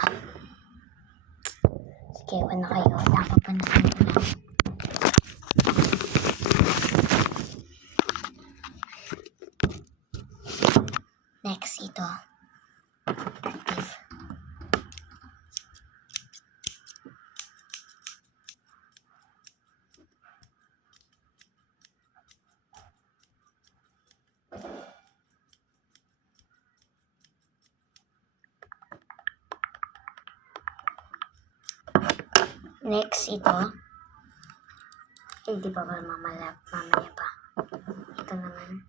na. Sige, na kayo. Napapanasin ko lang. Next, ito. Cursive. Next, ito. Di ba mamaya pa. Ito naman.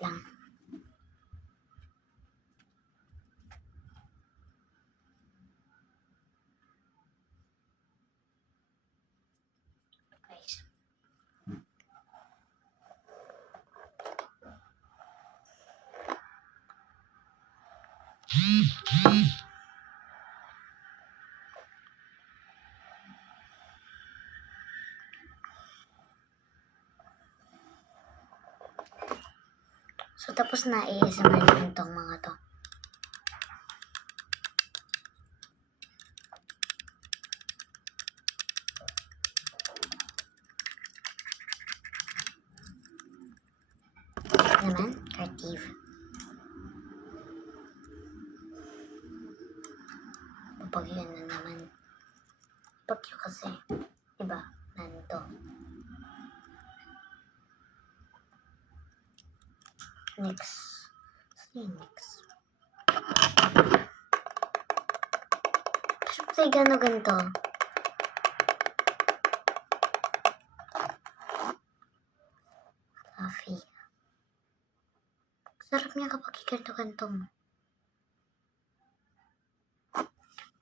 Lang. Guys. So, tapos na i-ASMR namin itong mga to. Naman, cursive. Papagyan na naman. Pagyo kasi. Diba? Nanto. Next. Next. Siyempre, ganito. Coffee. Sarap niya kapag ikanto-kanto mo.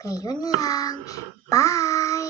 Okay, yun lang. Bye!